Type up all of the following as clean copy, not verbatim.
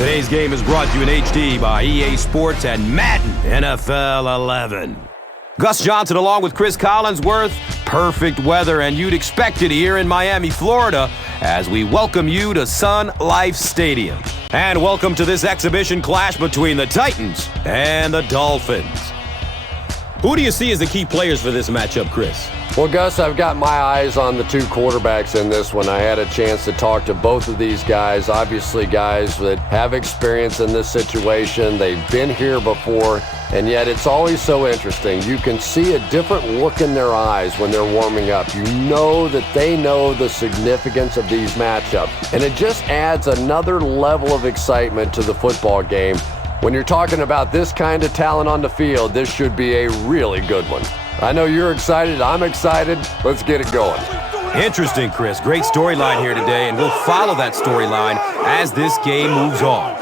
Today's game is brought to you in HD by EA Sports and Madden NFL 11. Gus Johnson along with Chris Collinsworth. Perfect weather, and you'd expect it here in Miami, Florida, as we welcome you to Sun Life Stadium. And welcome to this exhibition clash between the Titans and the Dolphins. Who do you see as the key players for this matchup, Chris? Well, Gus, I've got my eyes on the two quarterbacks in this one. I had a chance to talk to both of these guys, obviously guys that have experience in this situation. They've been here before, and yet it's always so interesting. You can see a different look in their eyes when they're warming up. You know that they know the significance of these matchups, and it just adds another level of excitement to the football game. When you're talking about this kind of talent on the field, this should be a really good one. I know you're excited. I'm excited. Let's get it going. Interesting, Chris. Great storyline here today, and we'll follow that storyline as this game moves on.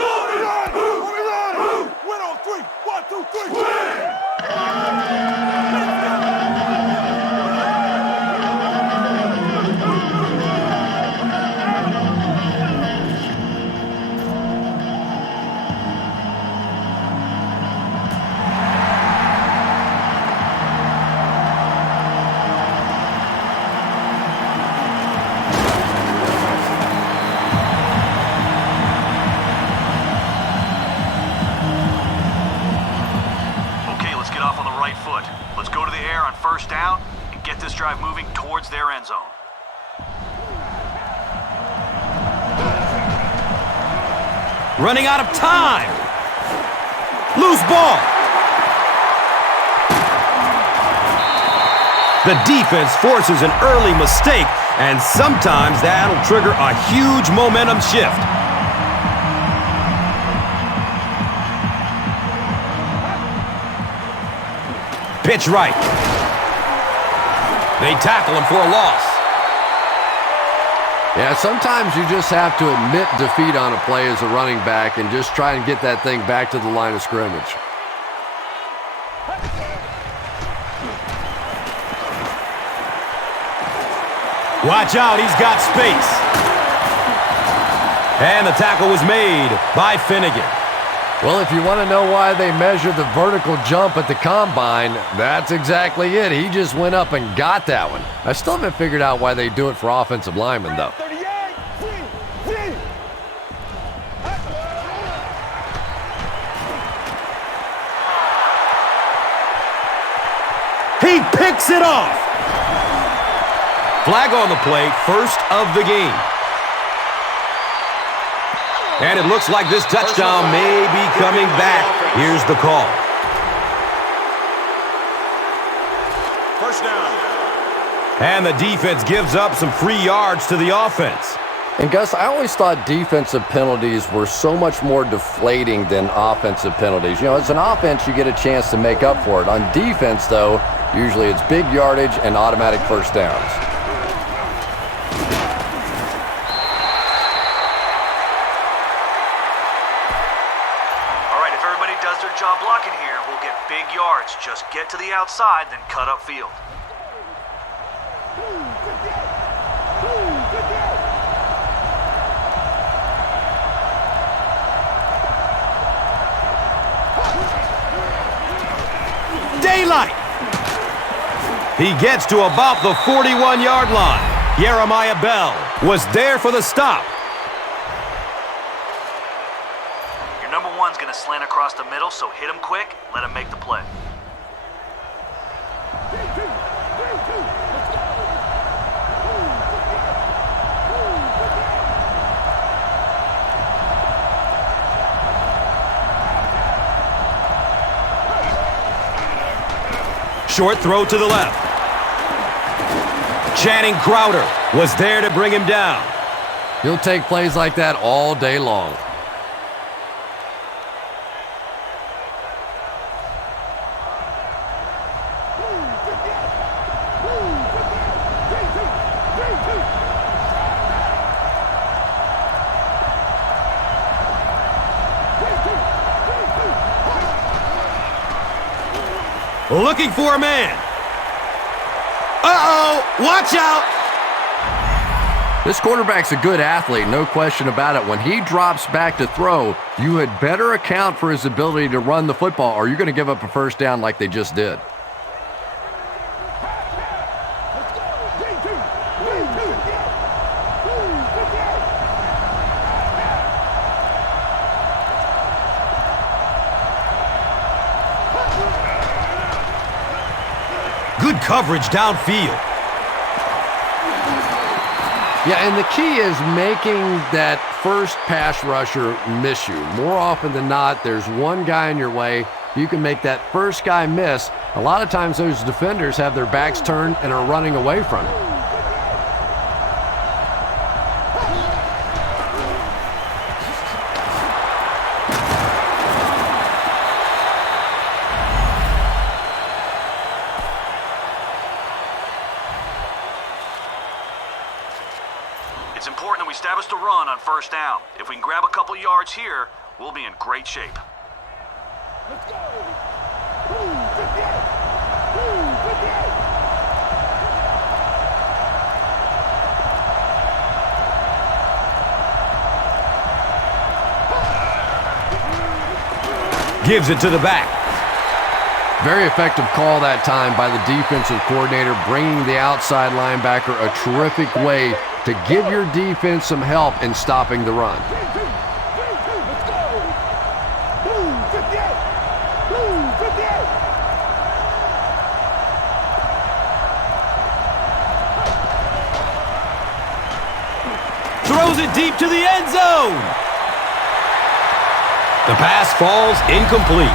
Let's go to the air on first down and get this drive moving towards their end zone. Running out of time. Loose ball. The defense forces an early mistake, and sometimes that'll trigger a huge momentum shift. Pitch right. They tackle him for a loss. Yeah, sometimes you just have to admit defeat on a play as a running back and just try and get that thing back to the line of scrimmage. Watch out, he's got space. And the tackle was made by Finnegan. Well, if you want to know why they measure the vertical jump at the combine, that's exactly it. He just went up and got that one. I still haven't figured out why they do it for offensive linemen, though. He picks it off. Flag on the play, first of the game. And it looks like this touchdown may be coming back. Here's the call. First down. And the defense gives up some free yards to the offense. And Gus, I always thought defensive penalties were so much more deflating than offensive penalties. You know, as an offense, you get a chance to make up for it. On defense, though, usually it's big yardage and automatic first downs. Does their job blocking here, we'll get big yards. Just get to the outside, then cut upfield. Daylight! He gets to about the 41-yard line. Jeremiah Bell was there for the stop. Number one's going to slant across the middle, so hit him quick, let him make the play. Short throw to the left. Channing Crowder was there to bring him down. He'll take plays like that all day long. Looking for a man. Uh-oh, watch out. This quarterback's a good athlete, no question about it. When he drops back to throw, you had better account for his ability to run the football, or you're going to give up a first down like they just did. Good coverage downfield. Yeah, and the key is making that first pass rusher miss you. More often than not, there's one guy in your way. You can make that first guy miss. A lot of times those defenders have their backs turned and are running away from it. It's important that we establish the run on first down. If we can grab a couple yards here, we'll be in great shape. Let's go! Gives it to the back. Very effective call that time by the defensive coordinator, bringing the outside linebacker a terrific way to give your defense some help in stopping the run. Throws it deep to the end zone. The pass falls incomplete.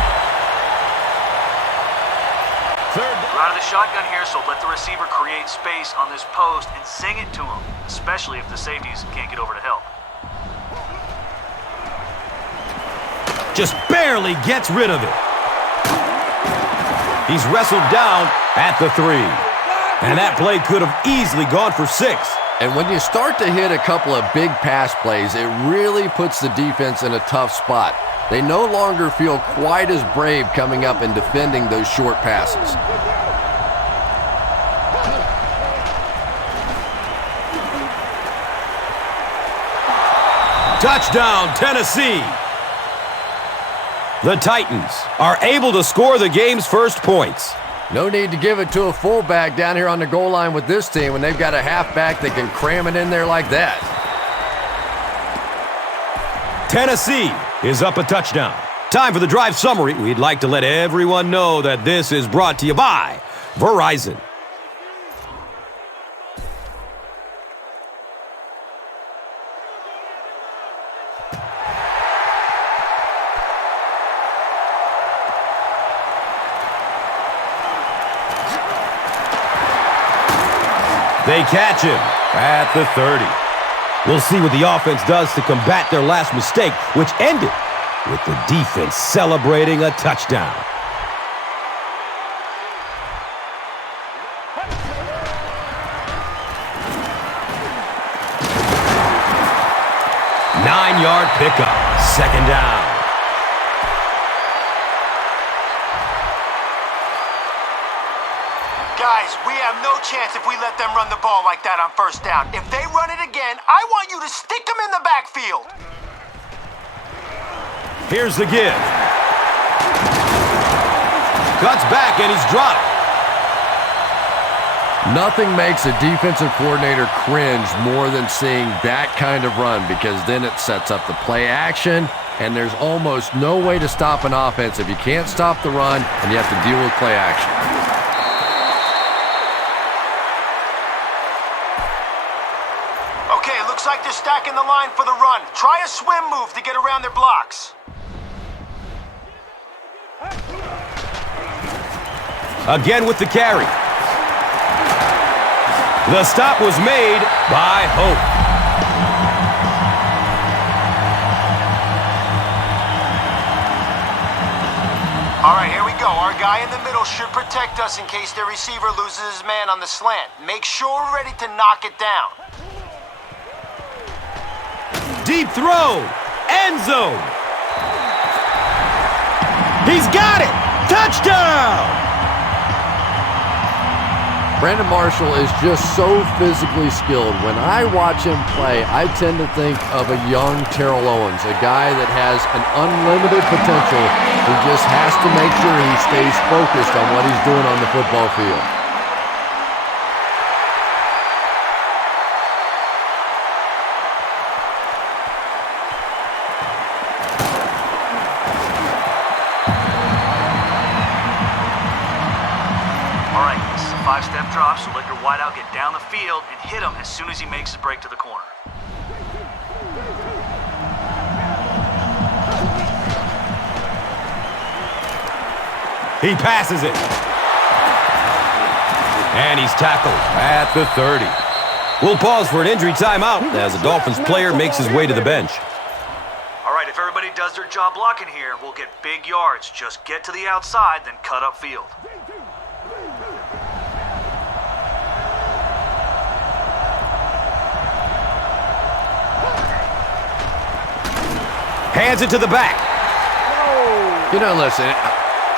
We're out of the shotgun here, so let the receiver create space on this post and sing it to him, especially if the safeties can't get over to help. Just barely gets rid of it. He's wrestled down at the 3. And that play could have easily gone for 6. And when you start to hit a couple of big pass plays, it really puts the defense in a tough spot. They no longer feel quite as brave coming up and defending those short passes. Touchdown, Tennessee. The Titans are able to score the game's first points. No need to give it to a fullback down here on the goal line with this team when they've got a halfback that can cram it in there like that. Tennessee is up a touchdown. Time for the drive summary. We'd like to let everyone know that this is brought to you by Verizon. They catch him at the 30. We'll see what the offense does to combat their last mistake, which ended with the defense celebrating a touchdown. Nine-yard pickup, second down. Guys, we have no chance if we let them run the ball like that on first down. If they run it again, I want you to stick them in the backfield. Here's the give. Cuts back and he's dropped. Nothing makes a defensive coordinator cringe more than seeing that kind of run, because then it sets up the play action, and there's almost no way to stop an offense if you can't stop the run and you have to deal with play action. Okay, looks like they're stacking the line for the run. Try a swim move to get around their blocks. Again with the carry. The stop was made by Hope. All right, here we go. Our guy in the middle should protect us in case their receiver loses his man on the slant. Make sure we're ready to knock it down. Deep throw. End zone. He's got it. Touchdown. Brandon Marshall is just so physically skilled. When I watch him play, I tend to think of a young Terrell Owens, a guy that has an unlimited potential who just has to make sure he stays focused on what he's doing on the football field. Five-step drop, so let your wideout get down the field and hit him as soon as he makes his break to the corner. He passes it. And he's tackled at the 30. We'll pause for an injury timeout as a Dolphins player makes his way to the bench. All right, if everybody does their job blocking here, we'll get big yards. Just get to the outside, then cut upfield. Hands it to the back. You know, listen,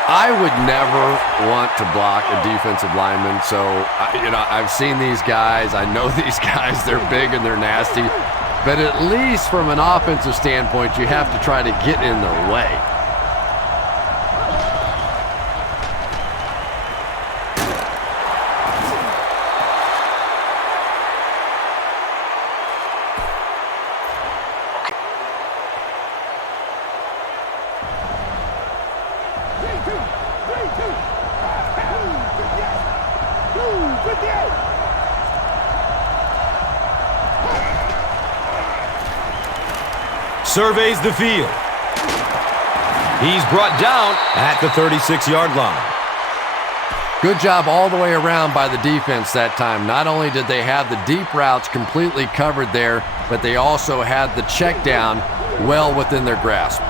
I would never want to block a defensive lineman. So, I've seen these guys. I know these guys. They're big and they're nasty. But at least from an offensive standpoint, you have to try to get in their way. Surveys the field. He's brought down at the 36-yard line. Good job all the way around by the defense that time. Not only did they have the deep routes completely covered there, but they also had the check down well within their grasp.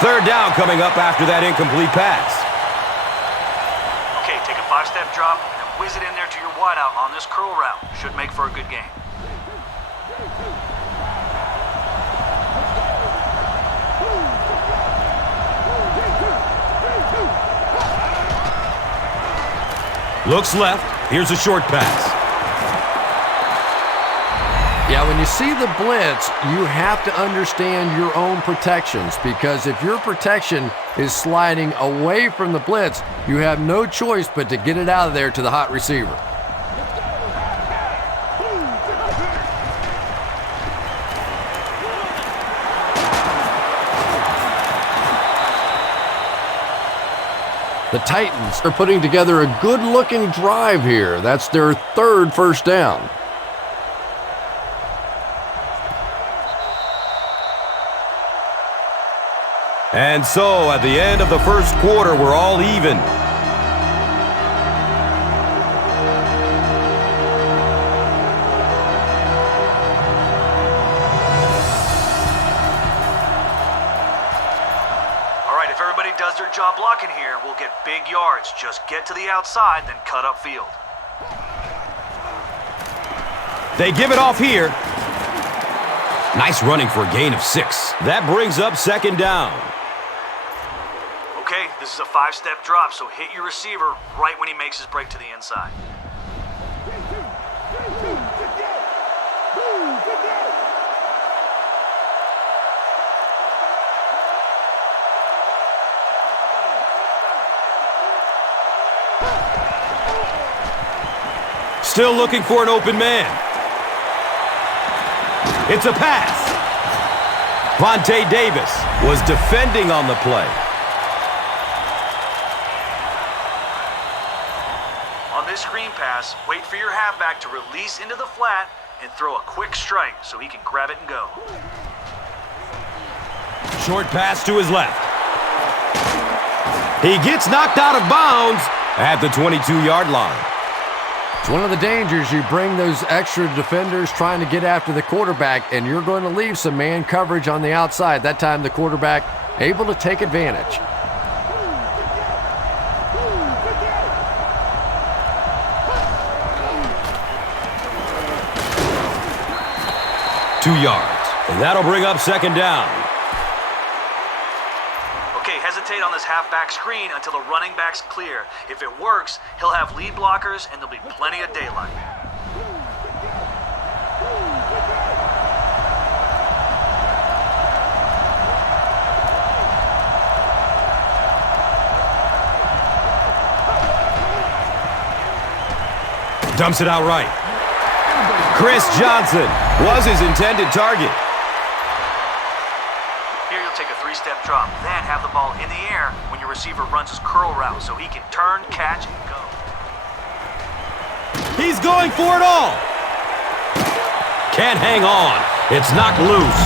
Third down coming up after that incomplete pass. Okay, take a five-step drop and then whiz it in there to your wideout on this curl route. Should make for a good game. Looks left. Here's a short pass. Yeah, when you see the blitz, you have to understand your own protections, because if your protection is sliding away from the blitz, you have no choice but to get it out of there to the hot receiver. The Titans are putting together a good-looking drive here. That's their third first down. And so, at the end of the first quarter, we're all even. All right, if everybody does their job blocking here, we'll get big yards. Just get to the outside, then cut upfield. They give it off here. Nice running for a gain of 6. That brings up second down. Okay, this is a five-step drop, so hit your receiver right when he makes his break to the inside. Still looking for an open man. It's a pass. Vontae Davis was defending on the play. On this screen pass, wait for your halfback to release into the flat and throw a quick strike so he can grab it and go. Short pass to his left. He gets knocked out of bounds at the 22-yard line. It's one of the dangers. You bring those extra defenders trying to get after the quarterback, and you're going to leave some man coverage on the outside. That time the quarterback able to take advantage. 2 yards. And that'll bring up second down. Okay, hesitate on this halfback screen until the running back's clear. If it works, he'll have lead blockers and there'll be plenty of daylight. Dumps it out right. Chris Johnson was his intended target. Here you'll take a 3-step drop, then have the ball in the air when your receiver runs his curl route so he can turn, catch, and go. He's going for it all. Can't hang on. It's knocked loose.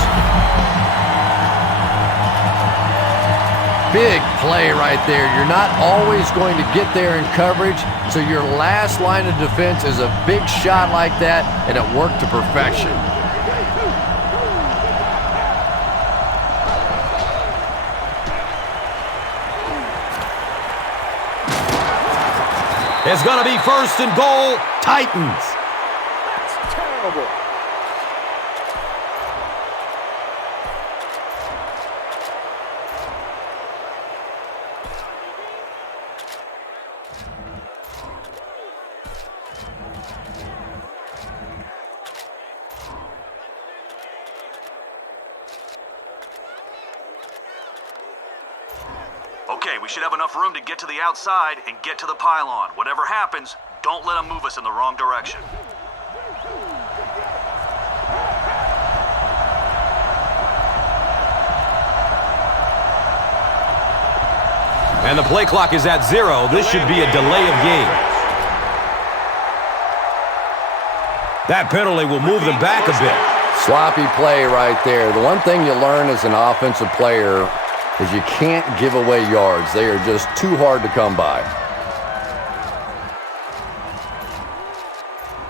Big play right there. You're not always going to get there in coverage, so your last line of defense is a big shot like that, and it worked to perfection. It's going to be first and goal, Titans. That's terrible. Okay, we should have enough room to get to the outside and get to the pylon. Whatever happens, don't let them move us in the wrong direction. And the play clock is at 0. This should be a delay of game. That penalty will move them back a bit. Sloppy play right there. The one thing you learn as an offensive player is you can't give away yards. They are just too hard to come by.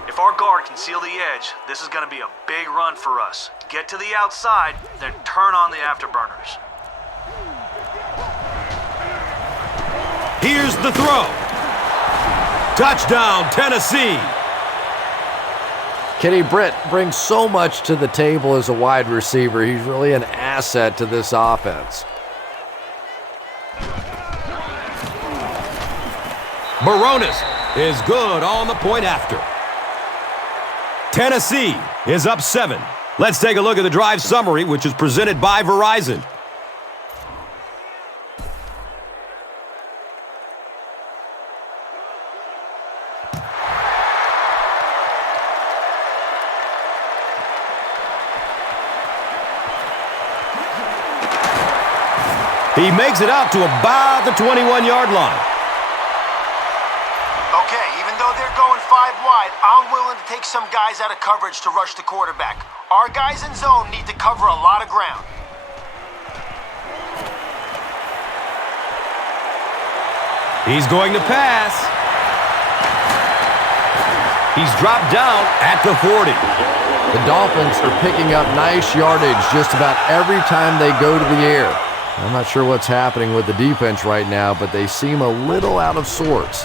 If our guard can seal the edge, this is going to be a big run for us. Get to the outside, then turn on the afterburners. Here's the throw. Touchdown, Tennessee. Kenny Britt brings so much to the table as a wide receiver. He's really an asset to this offense. Baronis is good on the point after. Tennessee is up 7. Let's take a look at the drive summary, which is presented by Verizon. He makes it out to about the 21-yard line. Okay, even though they're going 5 wide, I'm willing to take some guys out of coverage to rush the quarterback. Our guys in zone need to cover a lot of ground. He's going to pass. He's dropped down at the 40. The Dolphins are picking up nice yardage just about every time they go to the air. I'm not sure what's happening with the defense right now, but they seem a little out of sorts.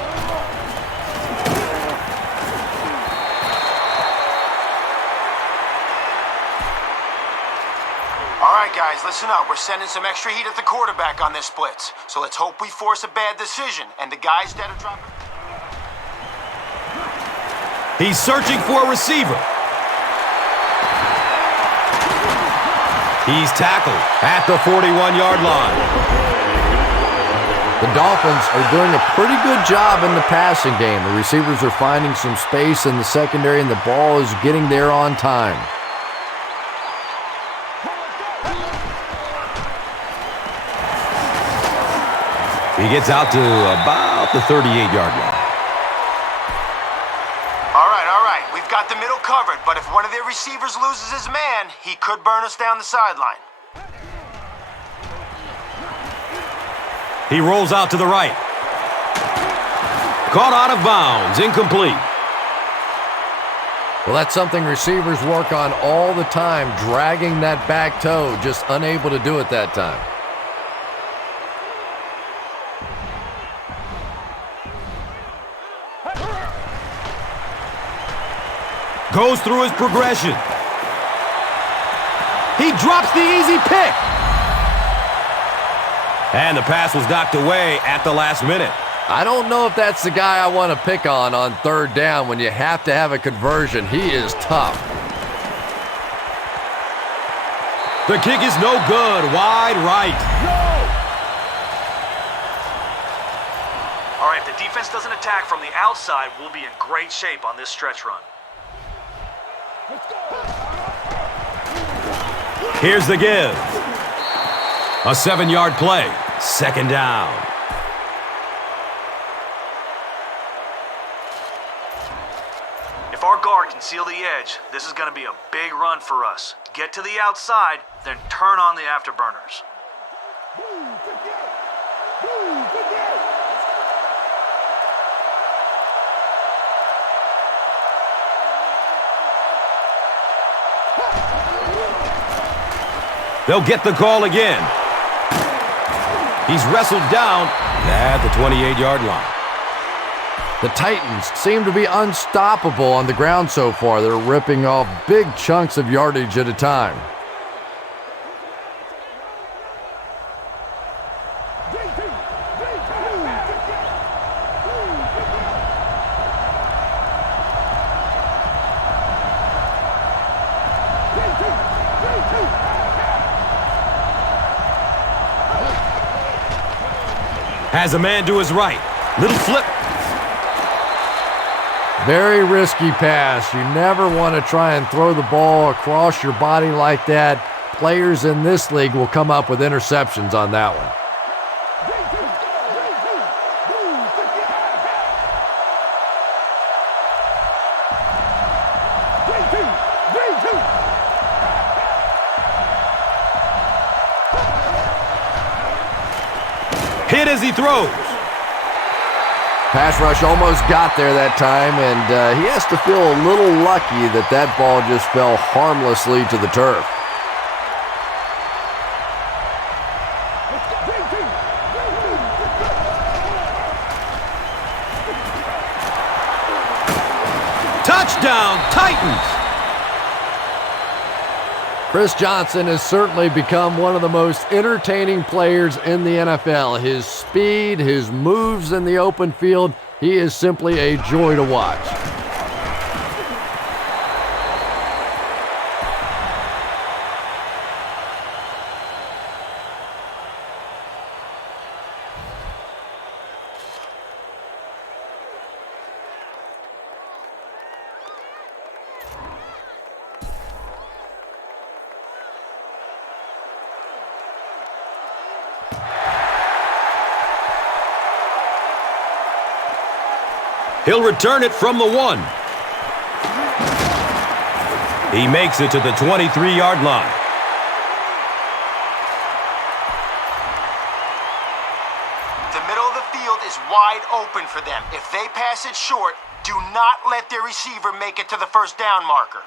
All right, guys, listen up. We're sending some extra heat at the quarterback on this blitz. So let's hope we force a bad decision, and the guys that are dropping... He's searching for a receiver. He's tackled at the 41-yard line. The Dolphins are doing a pretty good job in the passing game. The receivers are finding some space in the secondary, and the ball is getting there on time. He gets out to about the 38-yard line. All right. We've got the middle covered, but if one of their receivers loses his man, he could burn us down the sideline. He rolls out to the right. Caught out of bounds, incomplete. Well, that's something receivers work on all the time, dragging that back toe, just unable to do it that time. Goes through his progression. He drops the easy pick. And the pass was knocked away at the last minute. I don't know if that's the guy I want to pick on third down when you have to have a conversion. He is tough. The kick is no good. Wide right. All right, if the defense doesn't attack from the outside, we'll be in great shape on this stretch run. Here's the give. A 7-yard play. Second down. If our guard can seal the edge, this is going to be a big run for us. Get to the outside, then turn on the afterburners. They'll get the call again. He's wrestled down at the 28-yard line. The Titans seem to be unstoppable on the ground so far. They're ripping off big chunks of yardage at a time. Has a man to his right. Little flip. Very risky pass. You never want to try and throw the ball across your body like that. Players in this league will come up with interceptions on that one. Hit as he throws. Pass rush almost got there that time, and he has to feel a little lucky that that ball just fell harmlessly to the turf. Touchdown, Titans! Chris Johnson has certainly become one of the most entertaining players in the NFL. His speed, his moves in the open field, he is simply a joy to watch. He'll return it from the 1. He makes it to the 23-yard line. The middle of the field is wide open for them. If they pass it short, do not let their receiver make it to the first down marker.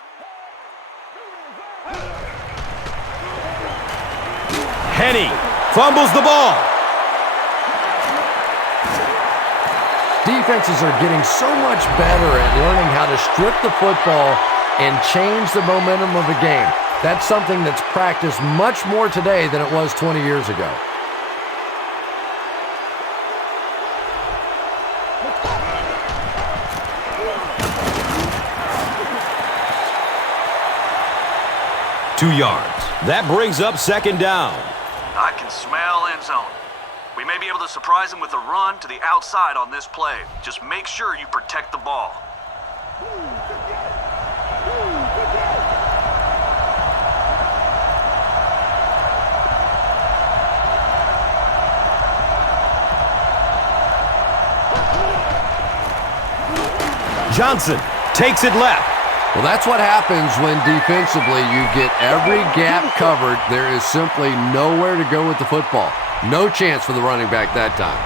Henny fumbles the ball. Defenses are getting so much better at learning how to strip the football and change the momentum of a game. That's something that's practiced much more today than it was 20 years ago. Two yards. That brings up second down. I can smell end zone. We may be able to surprise him with a run to the outside on this play. Just make sure you protect the ball. Johnson takes it left. Well, that's what happens when defensively you get every gap covered. There is simply nowhere to go with the football. No chance for the running back that time.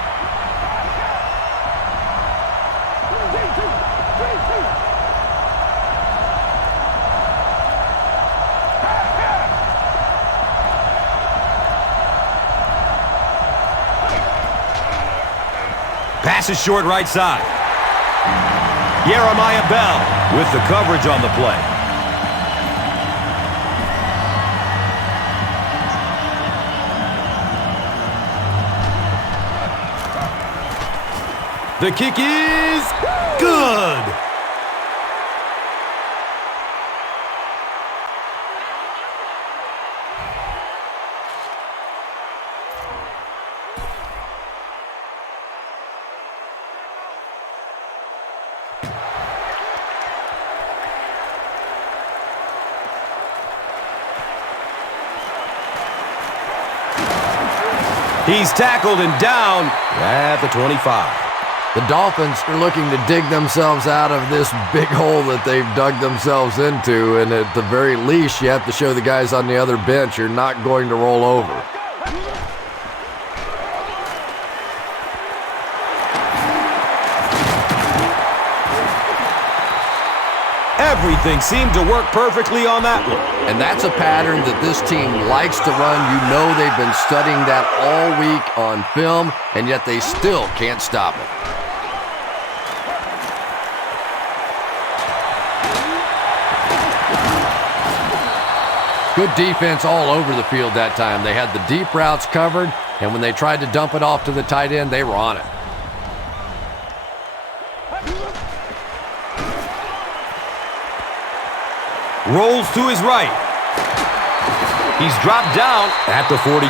Pass is short right side. Jeremiah Bell with the coverage on the play. The kick is good. He's tackled and down at the 25. The Dolphins are looking to dig themselves out of this big hole that they've dug themselves into, and at the very least, you have to show the guys on the other bench you're not going to roll over. Everything seemed to work perfectly on that one. And that's a pattern that this team likes to run. You know they've been studying that all week on film, and yet they still can't stop it. Good defense all over the field that time. They had the deep routes covered, and when they tried to dump it off to the tight end, they were on it. Rolls to his right. He's dropped down at the 42.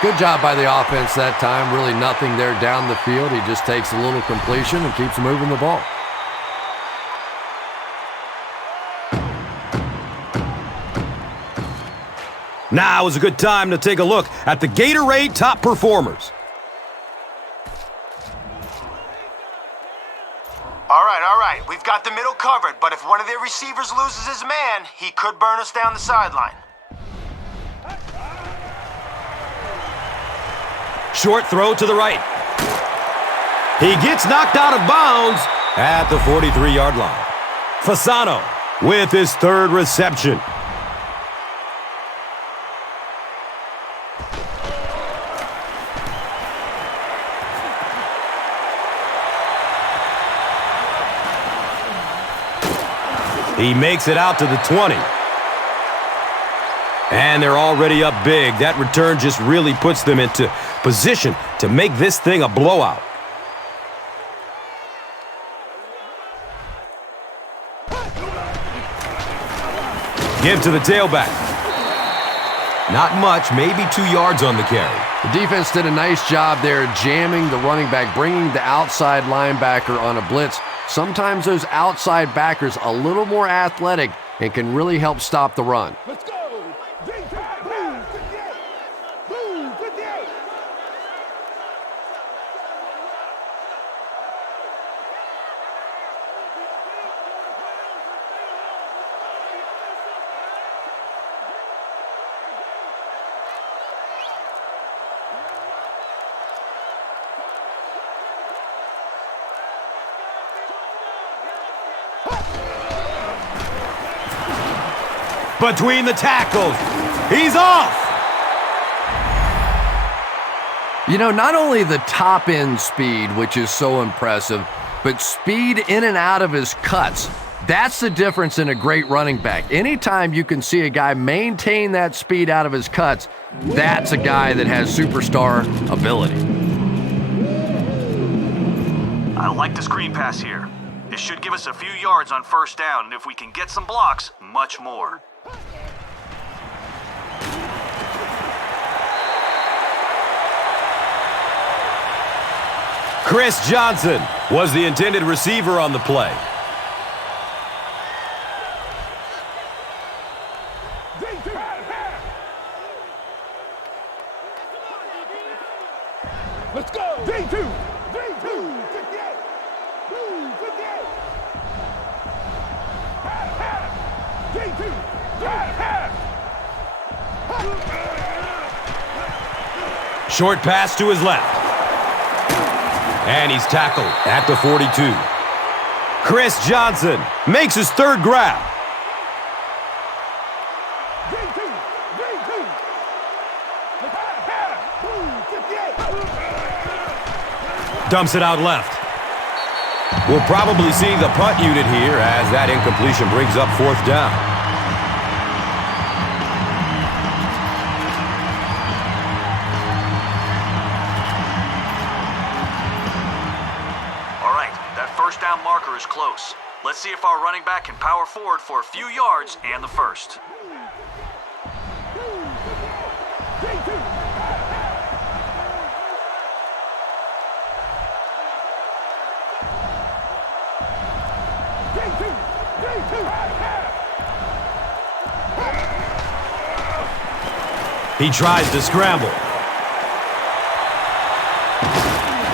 Good job by the offense that time. Really nothing there down the field. He just takes a little completion and keeps moving the ball. Now is a good time to take a look at the Gatorade top performers. All right. We've got the middle covered, but if one of their receivers loses his man, he could burn us down the sideline. Short throw to the right. He gets knocked out of bounds at the 43-yard line. Fasano with his third reception. He makes it out to the 20. And they're already up big. That return just really puts them into position to make this thing a blowout. Give to the tailback. Not much, maybe 2 yards on the carry. The defense did a nice job there jamming the running back, bringing the outside linebacker on a blitz. Sometimes those outside backers a little more athletic and can really help stop the run. Let's go. Jason Babin. Boom, 58. Between the tackles. He's off. You know, not only the top end speed, which is so impressive, but speed in and out of his cuts. That's the difference in a great running back. Anytime you can see a guy maintain that speed out of his cuts, that's a guy that has superstar ability. I like the screen pass here. It should give us a few yards on first down, and if we can get some blocks, much more. Chris Johnson was the intended receiver on the play. Let's go. J2. 58. Boom, 58. J2. Short pass to his left. And he's tackled at the 42. Chris Johnson makes his third grab. Dumps it out left. We'll probably see the punt unit here as that incompletion brings up fourth down. down marker is close. Let's see if our running back can power forward for a few yards and the first. He tries to scramble.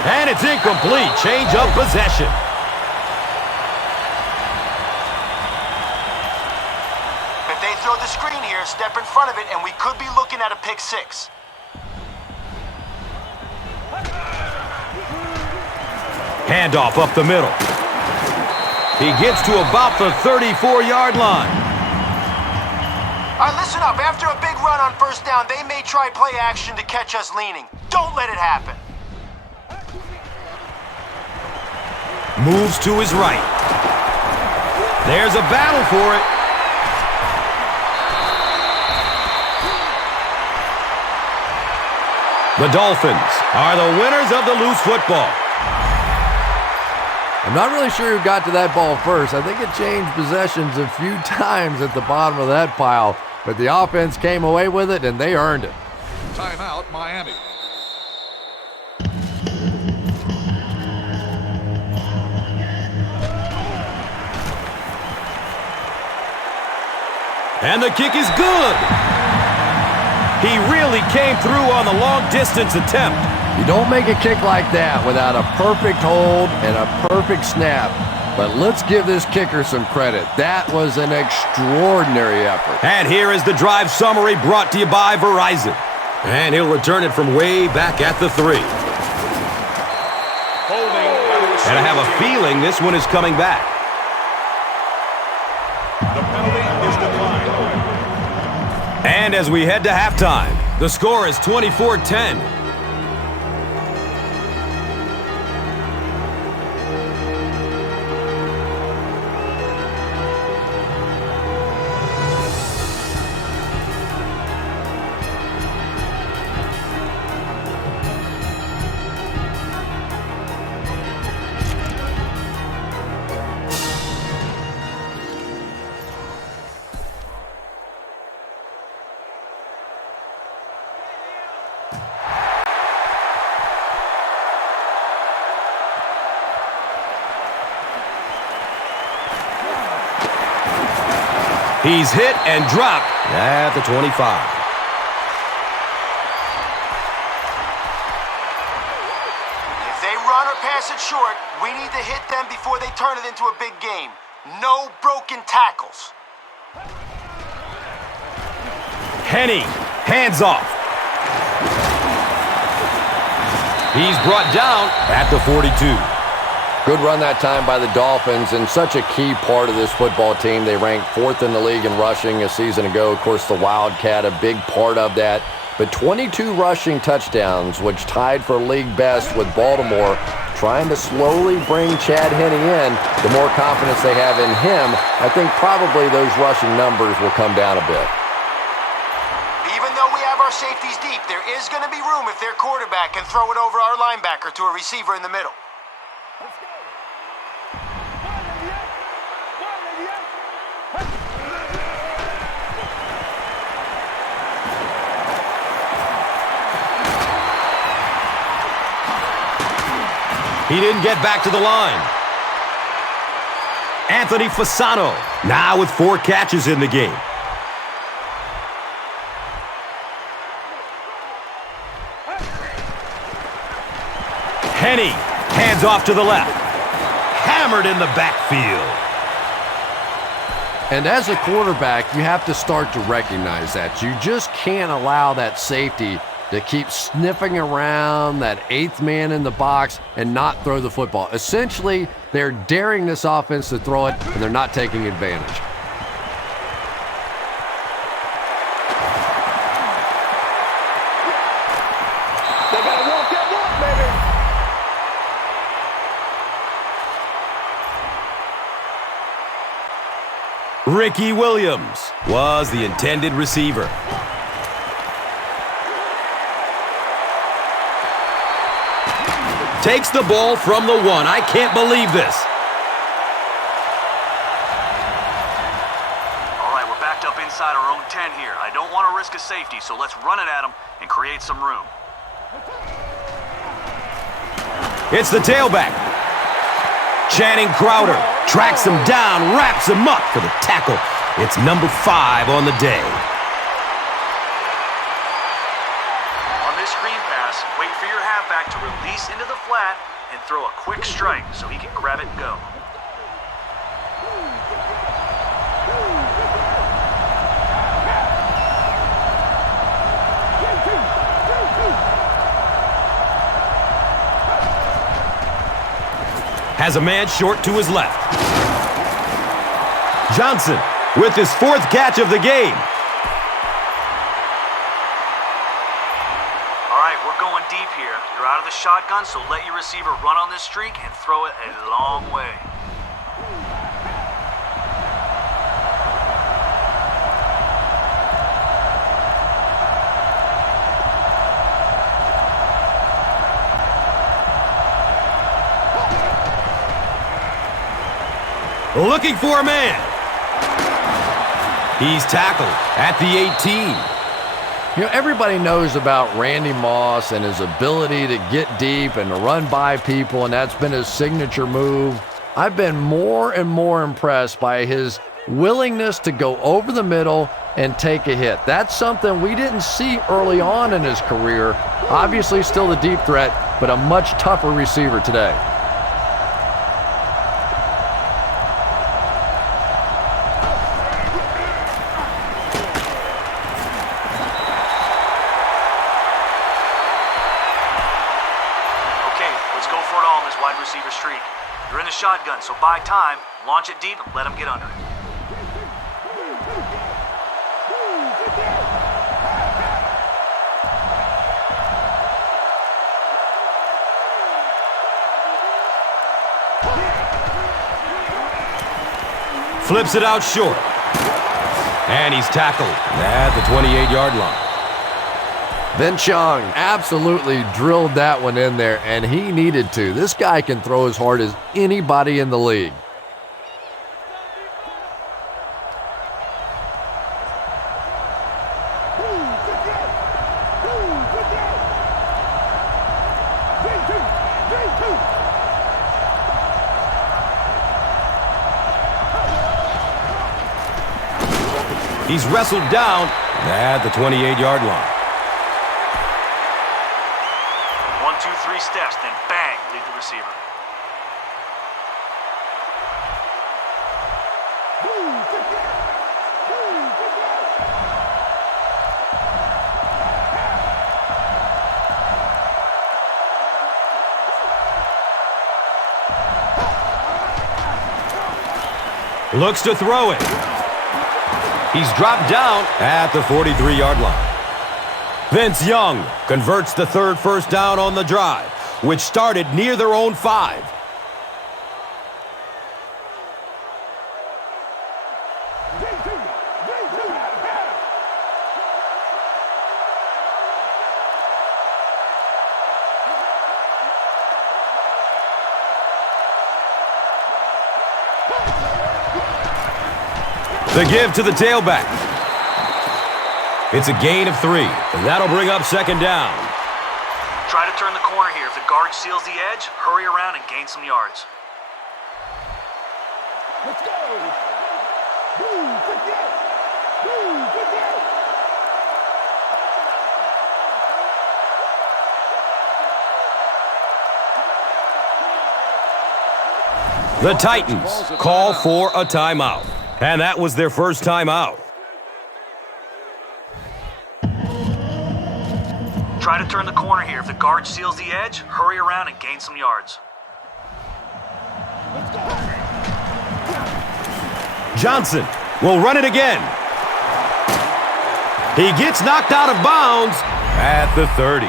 And it's incomplete. Change of possession. If they throw the screen here, step in front of it, and we could be looking at a pick six. Handoff up the middle. He gets to about the 34-yard line. All right, listen up. After a big run on first down, they may try play action to catch us leaning. Don't let it happen. Moves to his right. There's a battle for it. The Dolphins are the winners of the loose football. I'm not really sure who got to that ball first. I think it changed possessions a few times at the bottom of that pile, but the offense came away with it, and they earned it. Timeout, Miami. And the kick is good. He really came through on the long-distance attempt. You don't make a kick like that without a perfect hold and a perfect snap. But let's give this kicker some credit. That was an extraordinary effort. And here is the drive summary brought to you by Verizon. And he'll return it from way back at the 3. And I have a feeling this one is coming back. The penalty is declined. And as we head to halftime, the score is 24-10. He's hit and dropped at the 25. If they run or pass it short, we need to hit them before they turn it into a big game. No broken tackles. Henny, hands off. He's brought down at the 42. Good run that time by the Dolphins, and such a key part of this football team. They ranked 4th in the league in rushing a season ago. Of course, the Wildcat, a big part of that. But 22 rushing touchdowns, which tied for league best with Baltimore. Trying to slowly bring Chad Henne in. The more confidence they have in him, I think probably those rushing numbers will come down a bit. Even though we have our safeties deep, there is going to be room if their quarterback can throw it over our linebacker to a receiver in the middle. He didn't get back to the line. Anthony Fasano now with 4 catches in the game. Henny, hands off to the left. Hammered in the backfield. And as a quarterback, you have to start to recognize that. You just can't allow that safety to keep sniffing around that 8th man in the box and not throw the football. Essentially, they're daring this offense to throw it, and they're not taking advantage. They gotta walk that walk, baby. Ricky Williams was the intended receiver. Takes the ball from the 1. I can't believe this. risk a safety, so let's run it at him and create some room. It's the tailback. Channing Crowder tracks him down, wraps him up for the tackle. It's number 5 on the day. On this screen pass, wait for your halfback to release into the flat and throw a quick strike so he can grab it and go. Has a man short to his left. Johnson with his 4th catch of the game. All right, we're going deep here. You're out of the shotgun, so let your receiver run on this streak and throw it a long way. Looking for a man. He's tackled at the 18. You know, everybody knows about Randy Moss and his ability to get deep and to run by people, and that's been his signature move. I've been more and more impressed by his willingness to go over the middle and take a hit. That's something we didn't see early on in his career. Obviously still the deep threat, but a much tougher receiver today. Receiver streak. You're in the shotgun, so buy time, launch it deep, and let him get under it. Flips it out short. And he's tackled at the 28-yard line. Ben Chung absolutely drilled that one in there, and he needed to. This guy can throw as hard as anybody in the league. He's wrestled down at the 28-yard line. 1, 2, 3 steps, then bang, lead the receiver. Looks to throw it. He's dropped down at the 43-yard line. Vince Young converts the 3rd first down on the drive, which started near their own 5. The give to the tailback. It's a gain of 3, and that'll bring up 2nd down. Try to turn the corner here. If the guard seals the edge, hurry around and gain some yards. Let's go. The Titans call for a timeout, and that was their first timeout. Try to turn the corner here. If the guard seals the edge, hurry around and gain some yards. Johnson will run it again. He gets knocked out of bounds at the 30.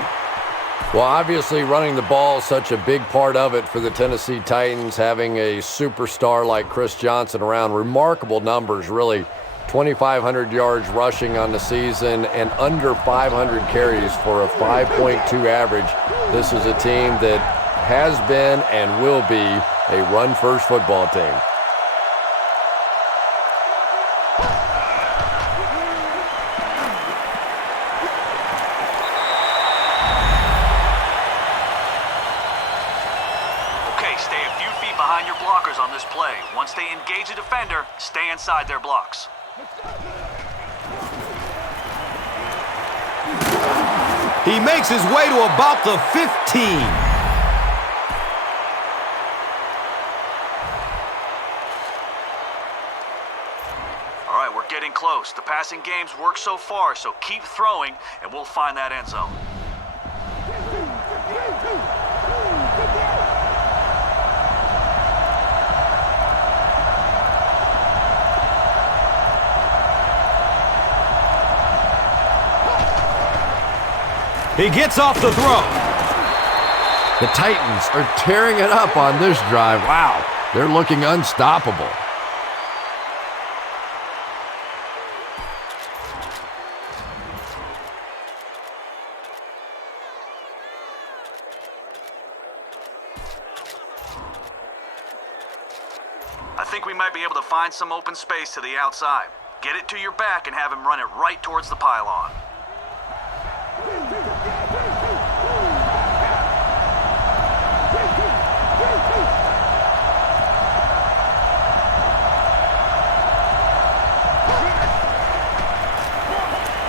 Well, obviously running the ball is such a big part of it for the Tennessee Titans, having a superstar like Chris Johnson around. Remarkable numbers, really. 2,500 yards rushing on the season and under 500 carries for a 5.2 average. This is a team that has been and will be a run-first football team. behind your blockers on this play. Once they engage a defender, stay inside their blocks. He makes his way to about the 15. All right, we're getting close. The passing game's worked so far, so keep throwing, and we'll find that end zone. He gets off the throw. The Titans are tearing it up on this drive. Wow, they're looking unstoppable. I think we might be able to find some open space to the outside. Get it to your back and have him run it right towards the pylon.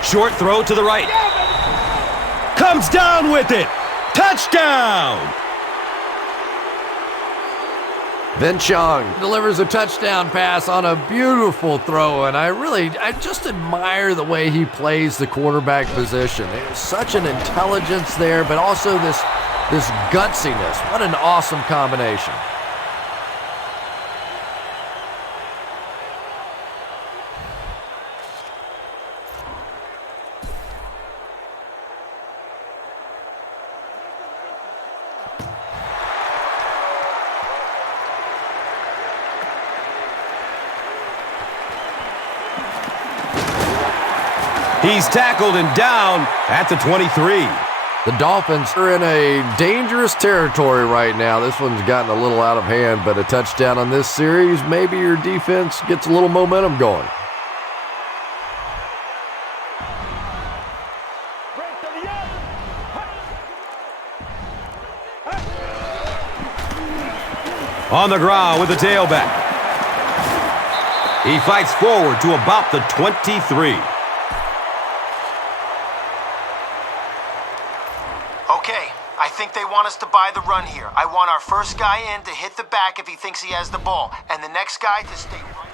Short throw to the right. Comes down with it. Touchdown! Then Chung delivers a touchdown pass on a beautiful throw, and I just admire the way he plays the quarterback position. There's such an intelligence there, but also this gutsiness. What an awesome combination. He's tackled and down at the 23. The Dolphins are in a dangerous territory right now. This one's gotten a little out of hand, but a touchdown on this series, maybe your defense gets a little momentum going. On the ground with the tailback. He fights forward to about the 23. Okay, I think they want us to buy the run here. I want our first guy in to hit the back if he thinks he has the ball, and the next guy to stay right.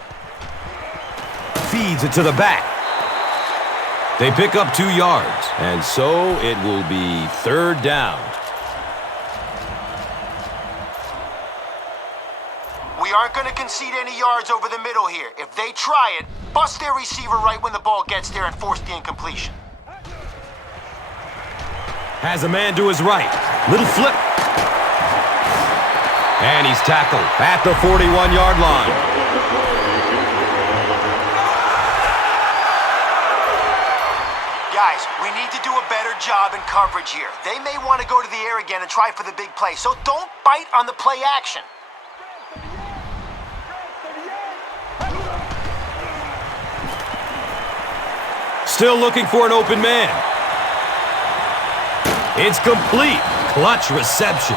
Feeds it to the back. They pick up 2 yards, and so it will be third down. We aren't going to concede any yards over the middle here. If they try it, bust their receiver right when the ball gets there and force the incompletion. Has a man to his right. Little flip. And he's tackled at the 41-yard line. Guys, we need to do a better job in coverage here. They may want to go to the air again and try for the big play, so don't bite on the play action. Still looking for an open man. It's complete. Clutch reception.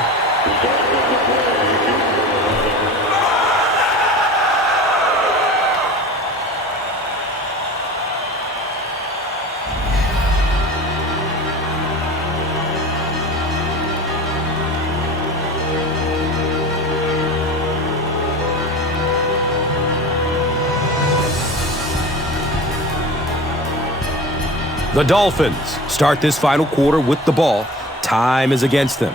The Dolphins start this final quarter with the ball. Time is against them.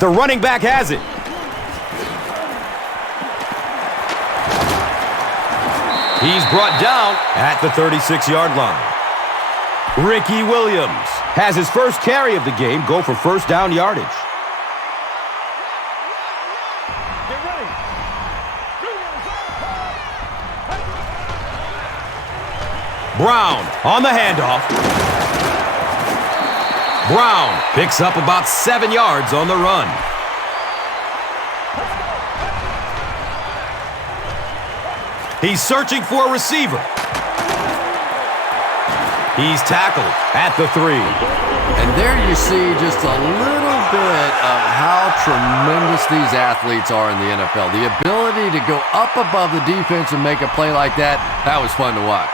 The running back has it. He's brought down at the 36-yard line. Ricky Williams has his first carry of the game go for first down yardage. Brown on the handoff. Brown picks up about 7 yards on the run. He's searching for a receiver. He's tackled at the 3. And there you see just a little bit of how tremendous these athletes are in the NFL. The ability to go up above the defense and make a play like that, that was fun to watch.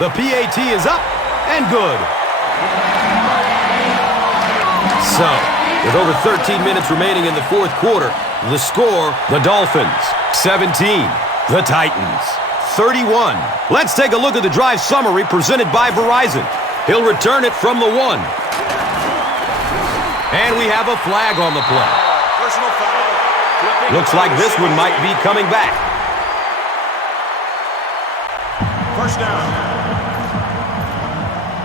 The PAT is up and good. So, with over 13 minutes remaining in the fourth quarter, the score, the Dolphins, 17. The Titans, 31. Let's take a look at the drive summary presented by Verizon. He'll return it from the 1. And we have a flag on the play. Personal foul. Looks like this one might be coming back. First down.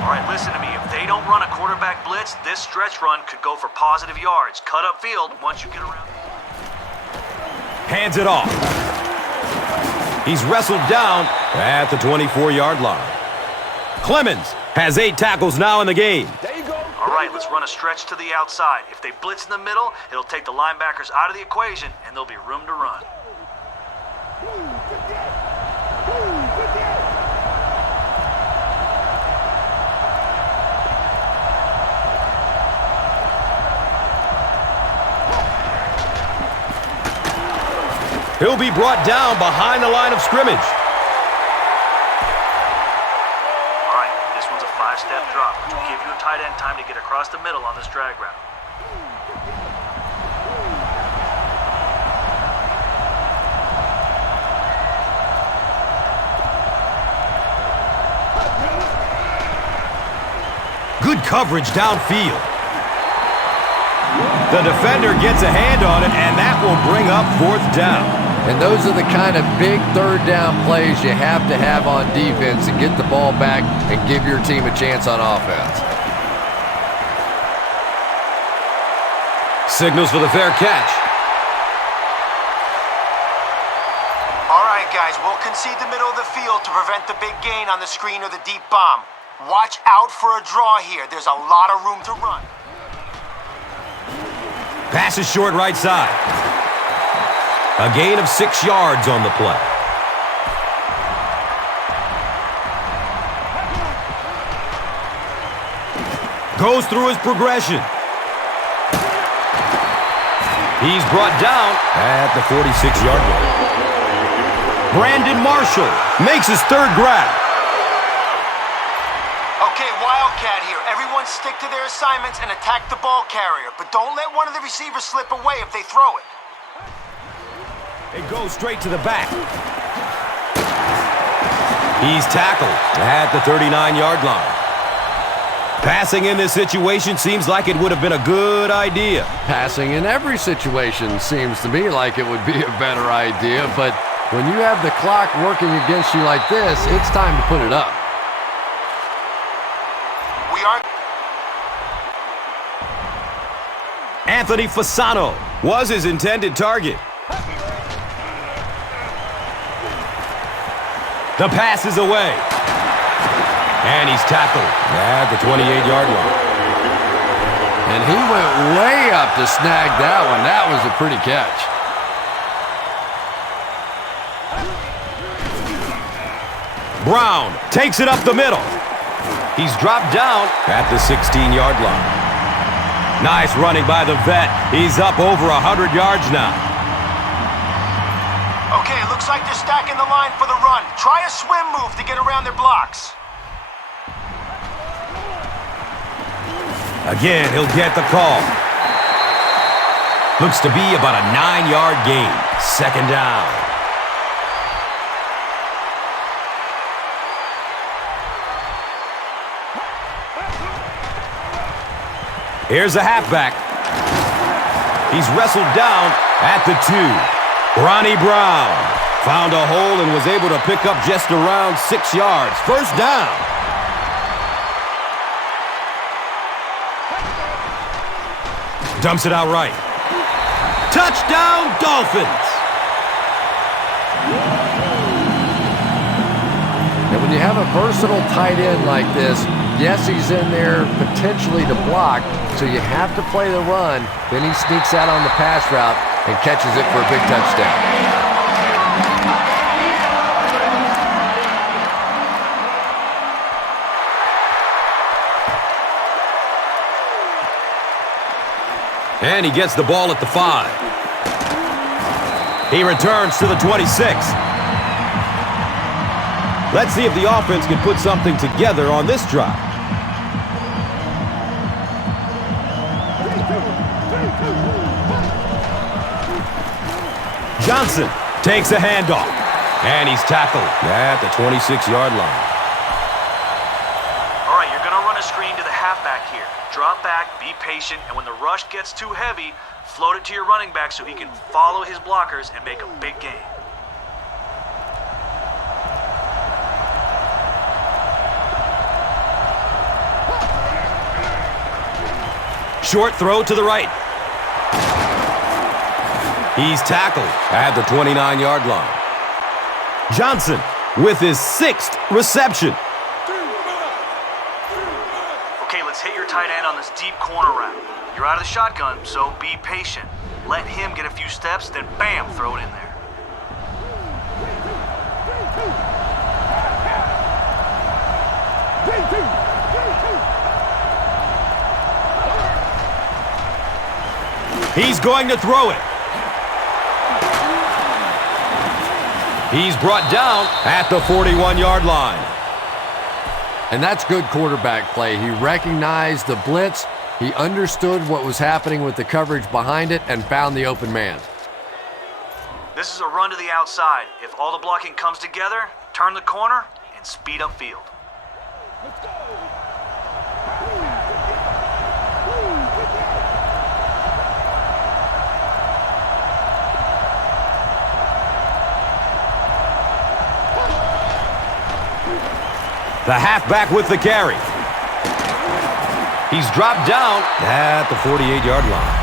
All right, listen to me. If they don't run a quarterback blitz, this stretch run could go for positive yards. Cut upfield once you get around. Hands it off. He's wrestled down at the 24-yard line. Clemens has 8 tackles now in the game. All right, let's run a stretch to the outside. If they blitz in the middle, it'll take the linebackers out of the equation, and there'll be room to run. He'll be brought down behind the line of scrimmage. All right, this one's a 5-step drop, which will give you a tight end time to get across the middle on this drag route. Good coverage downfield. The defender gets a hand on it, and that will bring up 4th down. And those are the kind of big third down plays you have to have on defense and get the ball back and give your team a chance on offense. Signals for the fair catch. All right, guys, we'll concede the middle of the field to prevent the big gain on the screen or the deep bomb. Watch out for a draw here. There's a lot of room to run. Pass is short right side. A gain of 6 yards on the play. Goes through his progression. He's brought down at the 46-yard line. Brandon Marshall makes his 3rd grab. Okay, Wildcat here. Everyone stick to their assignments and attack the ball carrier, but don't let one of the receivers slip away if they throw it. It goes straight to the back. He's tackled at the 39-yard line. Passing in this situation seems like it would have been a good idea. Passing in every situation seems to me like it would be a better idea, but when you have the clock working against you like this, it's time to put it up. Anthony Fasano was his intended target. The pass is away. And he's tackled at the 28-yard line. And he went way up to snag that one. That was a pretty catch. Brown takes it up the middle. He's dropped down at the 16-yard line. Nice running by the vet. He's up over 100 yards now. Okay, looks like they're stacking the line for the run. Try a swim move to get around their blocks. Again, he'll get the call. Looks to be about a 9-yard gain. 2nd down. Here's a halfback. He's wrestled down at the 2. Ronnie Brown found a hole and was able to pick up just around 6 yards. 1st down. Dumps it out right. Touchdown, Dolphins! And when you have a versatile tight end like this, yes, he's in there potentially to block, so you have to play the run. Then he sneaks out on the pass route and catches it for a big touchdown. And he gets the ball at the 5. He returns to the 26. Let's see if the offense can put something together on this drive. Johnson takes a handoff. And he's tackled at the 26-yard line. All right, you're going to run a screen to the halfback here. Drop back, be patient, and when the rush gets too heavy, float it to your running back so he can follow his blockers and make a big gain. Short throw to the right. He's tackled at the 29-yard line. Johnson with his 6th reception. Okay, let's hit your tight end on this deep corner route. You're out of the shotgun, so be patient. Let him get a few steps, then bam, throw it in there. He's going to throw it. He's brought down at the 41-yard line. And that's good quarterback play. He recognized the blitz, he understood what was happening with the coverage behind it, and found the open man. This is a run to the outside. If all the blocking comes together, turn the corner and speed up field. Let's go. The halfback with the carry. He's dropped down at the 48-yard line.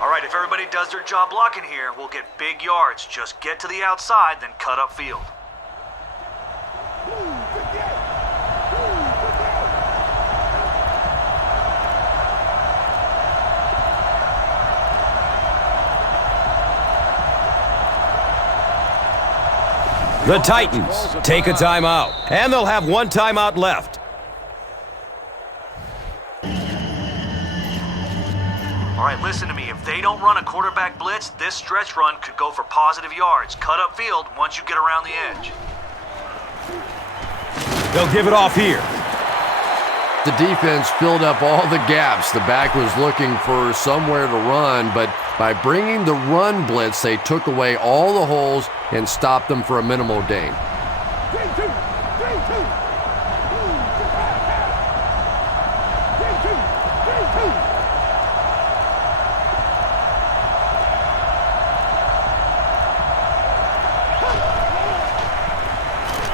All right, if everybody does their job blocking here, we'll get big yards. Just get to the outside, then cut up field. The Titans take a timeout, and they'll have one timeout left. All right, listen to me. If they don't run a quarterback blitz, this stretch run could go for positive yards. Cut up field once you get around the edge. They'll give it off here. The defense filled up all the gaps. The back was looking for somewhere to run, but by bringing the run blitz, they took away all the holes and stopped them for a minimal gain.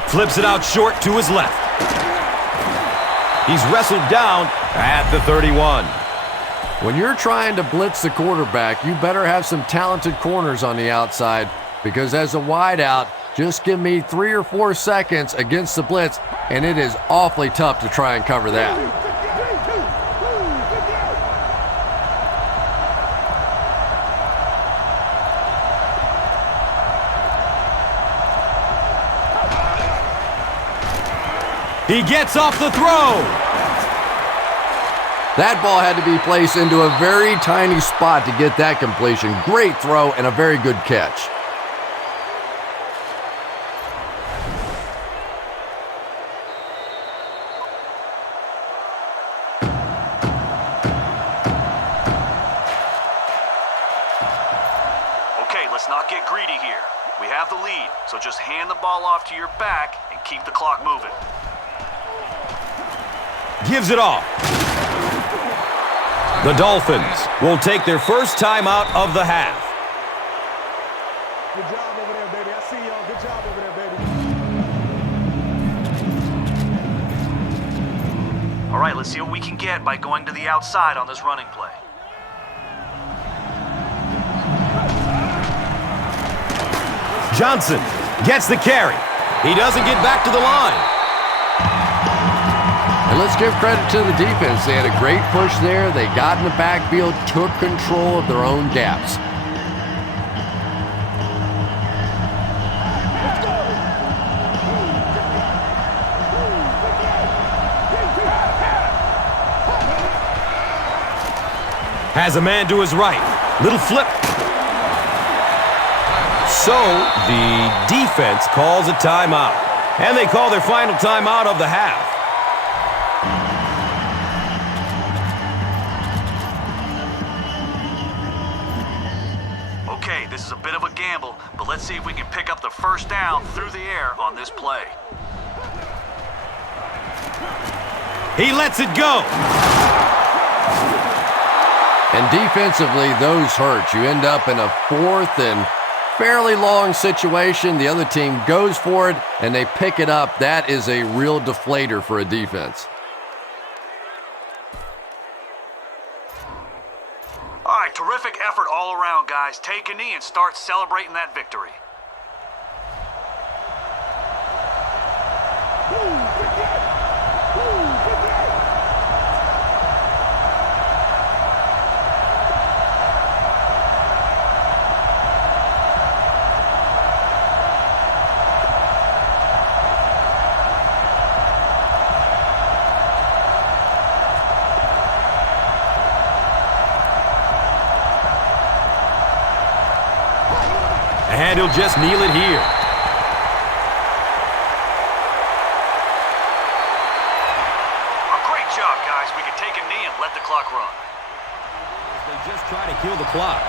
Flips it out short to his left. He's wrestled down at the 31. When you're trying to blitz the quarterback, you better have some talented corners on the outside, because as a wideout, just give me 3 or 4 seconds against the blitz, and it is awfully tough to try and cover that. He gets off the throw. That ball had to be placed into a very tiny spot to get that completion. Great throw and a very good catch. Okay, let's not get greedy here. We have the lead, so just hand the ball off to your back and keep the clock moving. Gives it off. The Dolphins will take their first timeout of the half. Good job over there, baby. I see y'all. Good job over there, baby. All right, let's see what we can get by going to the outside on this running play. Johnson gets the carry. He doesn't get back to the line. And let's give credit to the defense. They had a great push there. They got in the backfield, took control of their own gaps. Has a man to his right. Little flip. So the defense calls a timeout. And they call their final timeout of the half. Okay, this is a bit of a gamble, but let's see if we can pick up the first down through the air on this play. He lets it go. And defensively, those hurt. You end up in a 4th and fairly long situation. The other team goes for it, and they pick it up. That is a real deflator for a defense. All right, terrific effort all around, guys. Take a knee and start celebrating that victory. And he'll just kneel it here. Great job, guys. We can take a knee and let the clock run. They just try to kill the clock.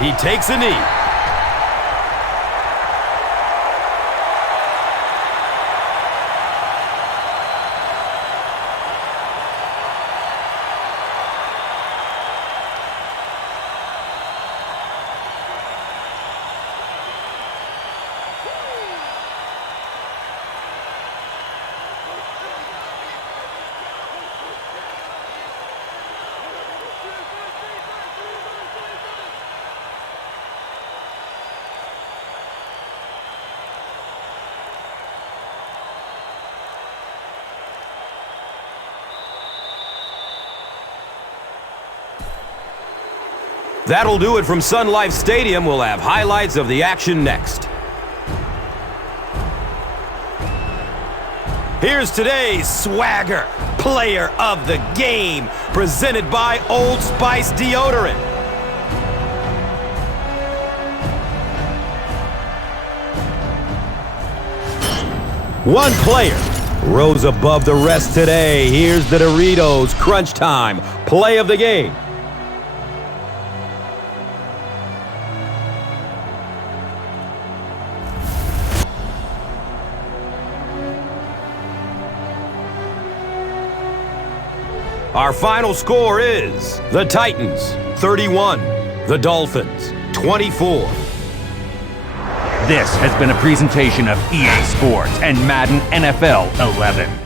He takes a knee. That'll do it from Sun Life Stadium. We'll have highlights of the action next. Here's today's swagger player of the game, presented by Old Spice Deodorant. One player rose above the rest today. Here's the Doritos Crunch Time play of the game. Our final score is the Titans 31, the Dolphins 24. This has been a presentation of EA Sports and Madden NFL 11.